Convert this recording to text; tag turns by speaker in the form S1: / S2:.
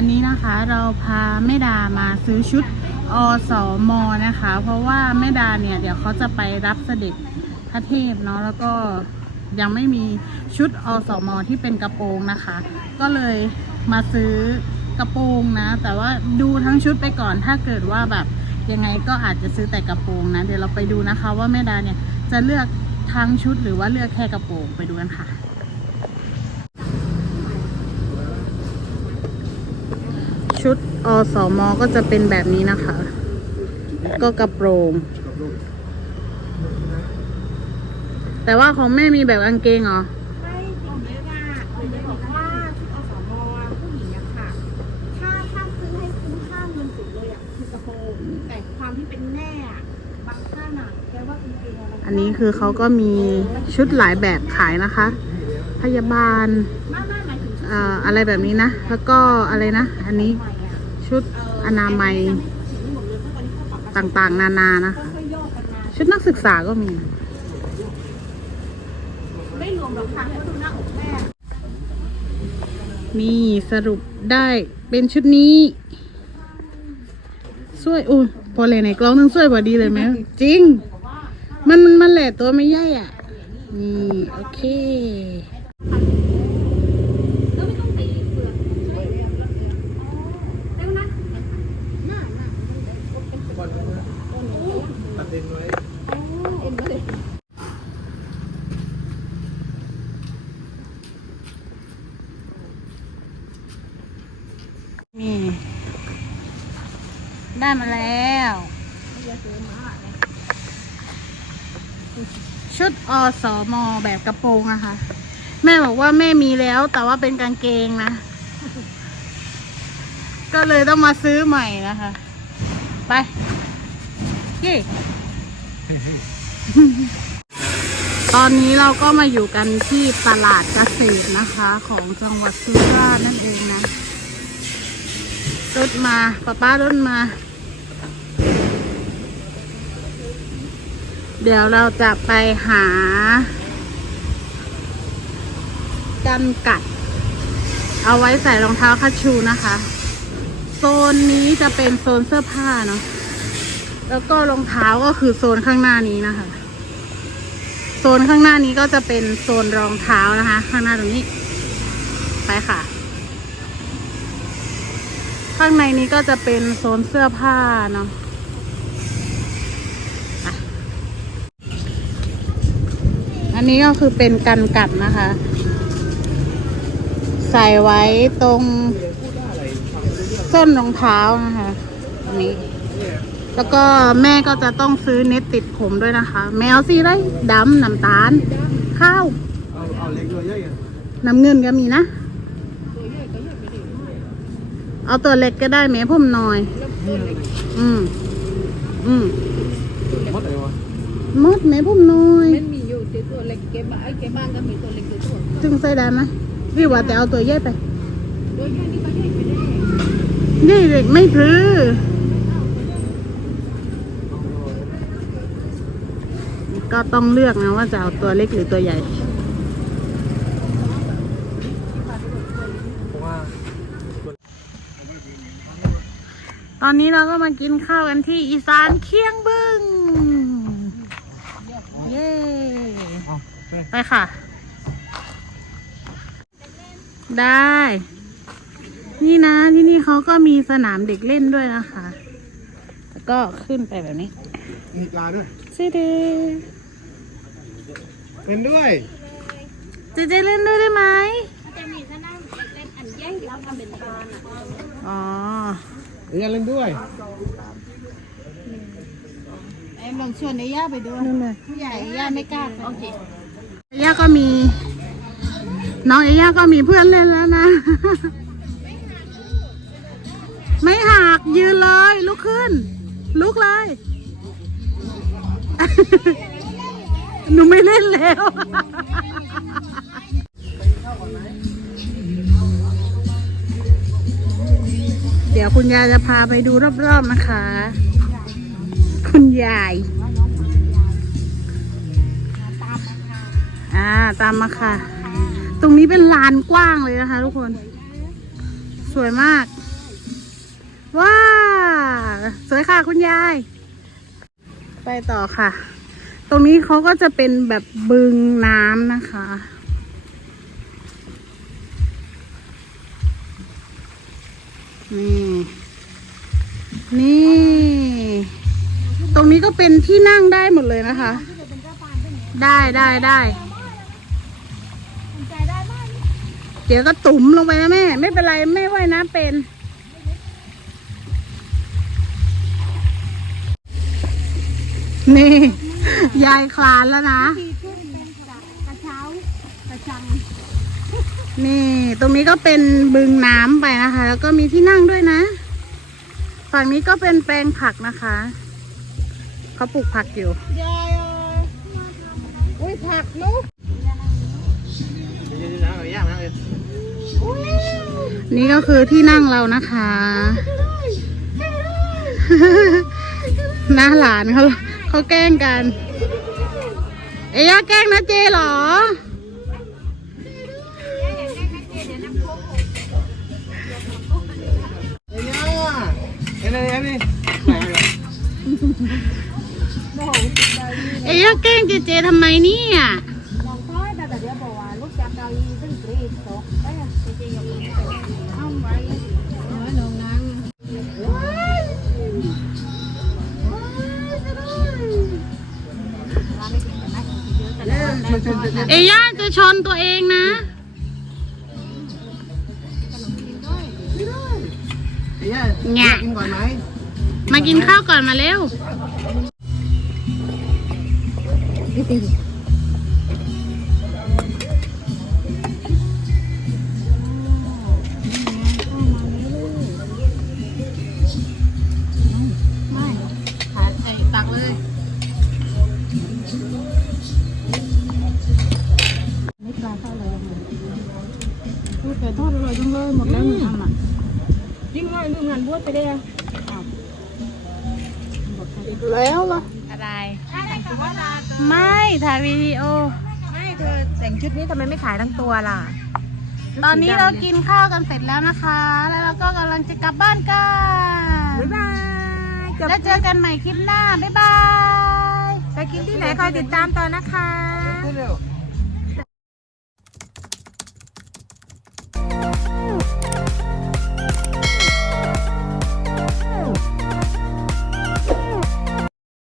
S1: วันนี้นะคะเราพาแม่ดามาซื้อชุดอสมนะคะ เพราะว่าแม่ดาเนี่ยเดี๋ยวเขาจะไปรับเสด็จพระเทพเนาะแล้วก็ยังไม่มีชุดอสมที่เป็นกระโปรงนะคะ ก็เลยมาซื้อกระโปรงนะ แต่ว่าดูทั้งชุดไปก่อนถ้าเกิดว่าแบบยังไงก็อาจจะซื้อแต่กระโปรงนะ เดี๋ยวเราไปดูนะคะว่าแม่ดาเนี่ยจะเลือกทั้งชุดหรือว่าเลือกแค่กระโปรงไปดูกันค่ะ ชุดอสมก็จะเป็นแบบนี้นะคะ ก็กระโปรง แต่ว่าของแม่มีแบบกางเกงเหรอ
S2: ไม่จริงเลยว่าผมจะบอกว่าชุดอสมผู้หญิงอะค่ะถ้าถ้าซื้อให้คุ้มค่าเงินสุดเลยอะคือกระโปรงแต่ความที่เป็นแม่อะบางท่านอะแปลว่ากางเกงอะไร
S1: อันนี้คือเขาก็มีชุดหลายแบบขายนะคะ พยาบาล
S2: ไม่ไม่หมายถึงชุด
S1: เอ่ออะไรแบบนี้นะ แล้วก็อะไรนะ อันนี้
S2: ใหม่อะ
S1: ชุดอนามัย
S2: จะไม่ต่า
S1: งๆ นานานะ
S2: ค่อยๆโยกกันมา
S1: ชุดนักศึกษาก็มี
S2: ไม่รวมรอกค่ะเพราะดูหน้าอกแม่
S1: นี่สรุปได้เป็นชุดนี้สวยอุ้ยพอเลยในกล้องนึงสวยพอดีเลยไหมจริง มันมันมันแหละตัวไม่ใหญ่อะ นี่ โอเค
S2: แล้วไม่ต้องตีเปลือกใช่แล้วนะหน้าหน้าเอ็นเลย
S1: นี่ ได้มาแล้ว ชุดอสมแบบกระโปรงนะคะแม่บอกว่าแม่มีแล้ว แต่ว่าเป็นกางเกงนะ ก็เลยต้องมาซื้อใหม่นะคะ ไปเย่ตอนนี้เราก็มาอยู่กันที่ตลาดเกษตรนะคะ ของจังหวัดสุราษฎร์นั่นเองนะรถมาป้าป้ารถมา เดี๋ยวเราจะไปหากันกัด เอาไว้ใส่รองเท้าคัชชูนะคะ โซนนี้จะเป็นโซนเสื้อผ้าเนาะแล้วก็รองเท้าก็คือโซนข้างหน้านี้นะคะ โซนข้างหน้านี้ก็จะเป็นโซนรองเท้านะคะ ข้างหน้าตรงนี้ ไปค่ะ ข้างในนี้ก็จะเป็นโซนเสื้อผ้าเนาะ อันนี้ก็คือเป็นกันกัดนะคะ ใส่ไว้ตรงส้นรองเท้านะคะอันนี้ แล้วก็แม่ก็จะต้องซื้อเน็ตติดผมด้วยนะคะ แมวสีอะไรดำน้ำตาล ข้าว
S3: เอาเอาเล็กตัวใหญ่กัน
S1: น้ำเงินก็มีนะ เอาตัวเล็กก็ได้แม่ผมหน่อย อืม อืม
S3: หมดเลยวะ
S1: มดแม่ผมหน่อย
S2: มันมีอยู่ที่ตัวเล็กเก็บไอ้เก็บบ้านก็มีตัวเล็กตัวตัว
S1: จึงใส่ได้ไหมพี่ว่าแต่เอาตัวใหญ่ไป
S2: ตัวใหญ่นี่ก็ใหญ่ไปได้
S1: นี่เด็กไม่พรือก็ต้องเลือกนะว่าจะเอาตัวเล็กหรือตัวใหญ่
S3: เพราะว่า
S1: ตอนนี้เราก็มากินข้าวกันที่อีสานเคียงบึง เย้
S3: เอา ไป
S1: ไปค่ะ ได้ นี่นะที่นี่เขาก็มีสนามเด็กเล่นด้วยนะคะ แล้วก็ขึ้นไปแบบนี้
S3: มีปลาด้วย
S1: ซีเด
S3: เป็นด้วย
S1: เจเจเล่นด้วยได้ไหม
S2: จะมีถ้านั่งเล่นอันแย่งแล้วทำเป็นปานอะ
S1: อ๋อ
S3: เรียนเล่นด้วย
S2: ไอ้ลองชวนไอ้ย่าไปดู
S1: นู่นเลย
S2: ผู้ใหญ่ย่าไม่กล้าโอเค
S1: เอ ย่าก็มี น้องเอย่าก็มีเพื่อนเล่นแล้วนะ ไม่หักยืนเลย ลุกขึ้น ลุกเลย หนูไม่เล่นแล้ว เดี๋ยวคุณยายจะพาไปดูรอบๆนะคะ คุณยาย อ่าตามมาค่ะ ตรงนี้เป็นลานกว้างเลยนะคะ ทุกคน สวยมาก ว้าสวยค่ะคุณยาย ไปต่อค่ะ ตรงนี้เขาก็จะเป็นแบบบึงน้ำนะคะ นี่ นี่ ตรงนี้ก็เป็นที่นั่งได้หมดเลยนะคะ ได้ได้ได้ เดี๋ยวก็ตุ่มลงไปนะแม่ ไม่เป็นไรแม่ว่ายน้ำเป็นนี่ ยายคลานแล้วนะ
S2: กระเช้ากระชัง
S1: นี่ ตรงนี้ก็เป็นบึงน้ำไปนะคะ แล้วก็มีที่นั่งด้วยนะ ฝั่งนี้ก็เป็นแปลงผักนะคะ เขาปลูกผักอยู่
S2: ยายอุ้ยผักนุ๊ก
S3: ยวๆนะเอาย่างนะเออ
S1: นี่ก็คือที่นั่งเรานะคะ หน้าหลานเขาเขาแกล้งกัน เอ้ยาแกล้งนะเจเหรอ
S3: เอ้ยย่าเอ้ยเอ้ยเอ้ยนี่ไหนเหรอ
S1: เอ้ยาแกล้งเจเจทำไมเนี่ย
S2: เอ้ย่าจะ
S3: ชน
S1: ตัวเองนะ
S3: เอย่า
S1: แงะ
S3: กินก่อนไหม
S1: มากินข้าวก่อนมาเร็ว ก่ทอดอร่อยจังเลยหมดแล้วหนูทำอะ
S2: ยิ่งง่ายลืมงานบวชไปได้ยัง
S1: แล้วเหรออะไรไม่ถ่ายวิดีโอ
S2: ไม่เธอแต่งชุดนี้ทำไมไม่ขายทั้งตัวล่ะ
S1: ตอนนี้เรากินข้าวกันเสร็จแล้วนะคะ แล้วเราก็กำลังจะกลับบ้านกัน
S2: บ๊ายบายจบ
S1: แล้วเจอกันใหม่คลิปหน้าบ๊ายบาย
S2: ไปกินที่ไหนคอยติดตามต่อนะคะ
S3: เร็ว